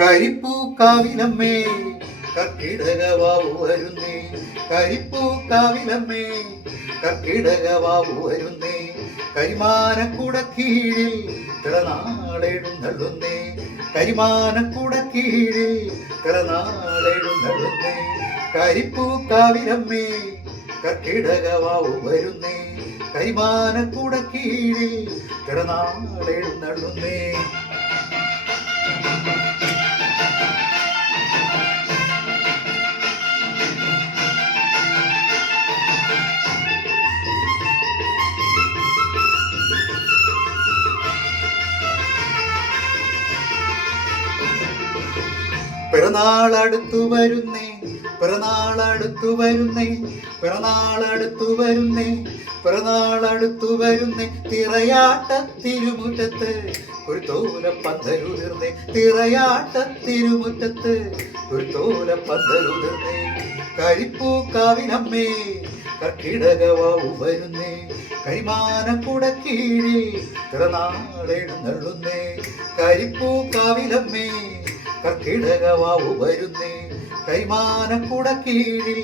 കരിപ്പൂക്കാവിലമ്മേ കർക്കിടകവാവു വരുന്നേ, കരിപ്പൂക്കാവിലമ്മേ കർക്കിടകവാവു വരുന്നേ, കരിമാനക്കുട കീഴിൽ തിറനാളെഴുന്നള്ളുന്നേ, കരിമാനക്കുട കീഴിൽ തിറനാളെഴുന്നള്ളുന്നേ, കരിപ്പൂക്കാവിലമ്മേ കർക്കിടകവാവു വരുന്നേ, കരിമാനക്കുട കീഴിൽ തിറനാളെഴുന്നള്ളുന്നേ. പിറന്നാളടുത്തു വരുന്നേ, പിറന്നാളടുത്തു വരുന്നേ, പിറന്നാളടുത്തു വരുന്നേ, പിറന്നാളടുത്തു വരുന്നേ, തിറയാട്ടത്തിരുമുറ്റത്ത് ഒരു തോലപ്പന്തലുതിർന്നേ, തിറയാട്ടത്തിരുമുറ്റത്ത് ഒരു തോലപ്പന്തലുതിർന്നേ, കരിപ്പൂക്കാവിലമ്മേ കർക്കിടകവാവു വരുന്നേ, കരിമാനക്കുട കീഴിൽ തിറനാളെഴുന്നള്ളുന്നേ, കരിപ്പൂക്കാവിലമ്മേ കർക്കിടകവാവു വരുന്നേ, കൈമാനക്കുട കീഴിൽ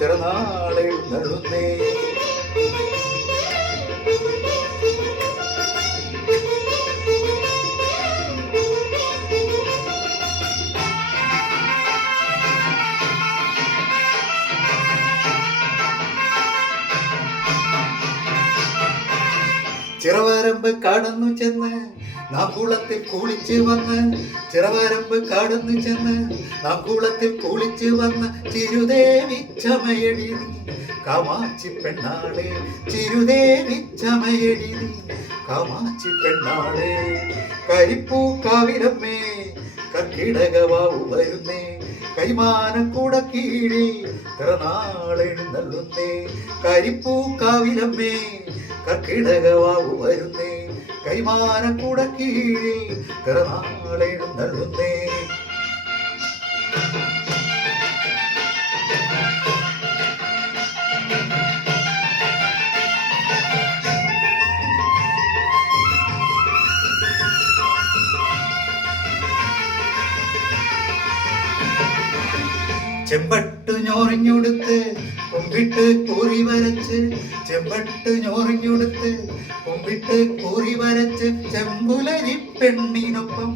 തിറനാളെഴുന്നള്ളുന്നേ. ചിറവരമ്പ് കടന്നു ചെന്ന് നാം കുളത്തിൽ കുളിച്ച് വന്ന്, ചിറവരമ്പ് കടന്നു ചെന്ന് നാം കുളത്തിൽ കുളിച്ച് വന്ന്, ചിരുദേവി ചമയടി നീ കാമാക്ഷി പെണ്ണാളെ, ചിരുദേവി ചമയടി നീ കാമാക്ഷി പെണ്ണാളെ, കരിപ്പൂക്കാവിലമ്മേ കർക്കിടകവാവു വരുന്നേ, കരിമാനക്കുട കീഴിൽ തിറനാളെഴുന്നള്ളുന്നേ, കരിപ്പൂക്കാവിലമ്മേ കർക്കിടകവാവു വരുന്നേ, കരിമാനക്കുട കീഴിൽ തിറനാളെഴുന്നള്ളുന്നേ. ചെമ്പട്ട് ഞോറിഞ്ഞുടുത്ത് കൊമ്പിട്ട് കൂറി വരച്ച്, ചെമ്പട്ട് ഞോറിഞ്ഞുടുത്ത് കൊമ്പിട്ട് കൂറി വരച്ച്, ചെമ്പുലരി പെണ്ണിനൊപ്പം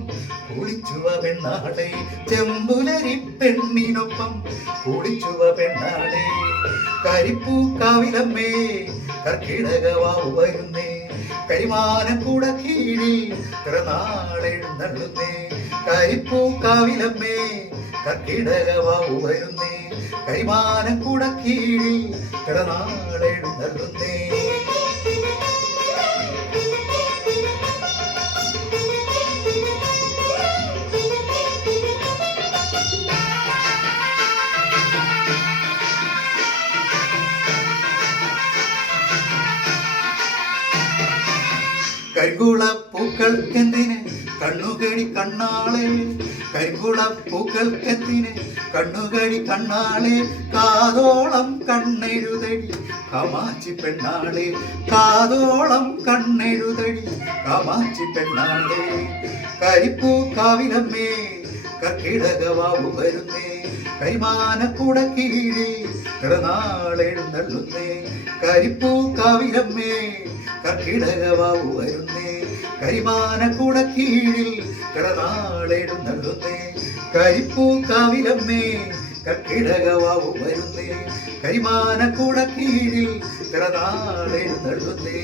കുളിച്ചുവ പെണ്ണാളെ, ചെമ്പുലരി പെണ്ണിനൊപ്പം കുളിച്ചുവ പെണ്ണാളെ, കരിപ്പൂക്കാവിലമ്മേ കർക്കിടകവാവു വരുന്നേ, കരിമാനക്കുട കീഴിൽ തിറനാളെഴുന്നള്ളുന്നേ, കരിപ്പൂക്കാവിലമ്മേ കർക്കിടകവാവു വരുന്നേ, കരിമാനക്കുട കീഴിൽ തിറനാളെഴുന്നള്ളുന്നേ. കരിങ്കുളപ്പൂക്കൾക്കെന്തിന് കണ്ണുകടി കണ്ണാളെ, കരിങ്കുളപ്പൂക്കൾക്കെന്തിന് കണ്ണുകടി കണ്ണാളെ, കാതോളം കണ്ണെഴുതടി കാമാക്ഷി പെണ്ണാളെ, കാതോളം കണ്ണെഴുതടി കാമാക്ഷി പെണ്ണാളെ, കരിപ്പൂക്കാവിലമ്മേ കർക്കിടകവാവു വരുന്നേ, കരിമാനക്കുട കീഴിൽ തിറനാളെഴുന്നള്ളുന്നേ, കരിപ്പൂക്കാവിലമ്മേ കർക്കിടകവാവു വരുന്നേ, കരിമാനക്കുട കീഴിൽ തിറനാളെഴുന്നള്ളുന്നേ, കരിപ്പൂക്കാവിലമ്മേ കർക്കിടകവാവു വരുന്നേ, കരിമാനക്കുട കീഴിൽ തിറനാളെഴുന്നള്ളുന്നേ.